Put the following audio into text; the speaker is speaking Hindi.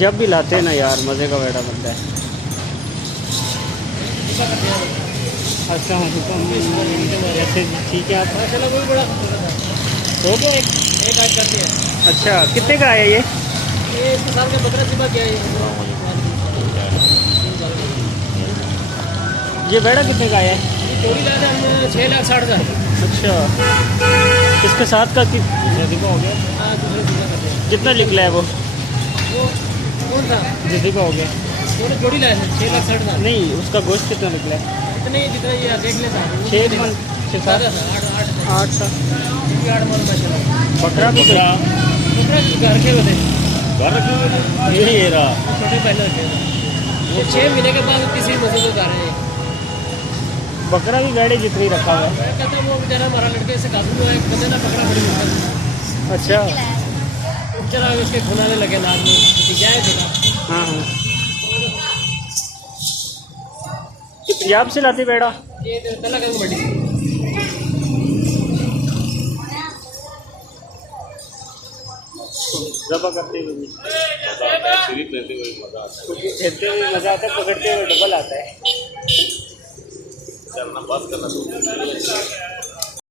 जब भी लाते हैं ना यार मज़े का बेड़ा बनता है। अच्छा जैसे ठीक है आप चलो कोई बड़ा हो गया एक आज कर दिया। अच्छा कितने का आया ये? ये इसके साल का 15 सिपा क्या है? ये बेड़ा कितने का आया है? ये जोड़ी लाए थे हम 6,60,000। अच्छा इसके साथ का हो गया। हाँ दूसरे सिपा करते हैं। कितना निकला है वो कौन सा? जिसका हो गया? वो जोड़ी लाए थे 6,60,000। नहीं उसका गोश्त कितना निकला है? इतने ही जितना ये देख लेता है 6 मन 8 8 मन माशाल्लाह। बकरा भी तो दूसरा घर के होते ये रहा छोटे पहले रखे वो 6 महीने के बाद किसी मजे को कर रहे हैं। बकरा भी गाड़ी जितनी रखा हुआ है। मैं कहता हूँ वो बेचारा हमारा लड़के से काबू हुआ एक बंदे ना पकड़ा बड़ी मुश्किल। अच्छा चला उसके खुनाने लगे ना आदमी जाए देखा। हाँ हाँ ये पंजाब से लाती बेड़ा? ये तला गंग मंडी जबा करते हुए लेते हुए मज़ा आता है, पकड़ते हुए डबल आता है। चलना बस करना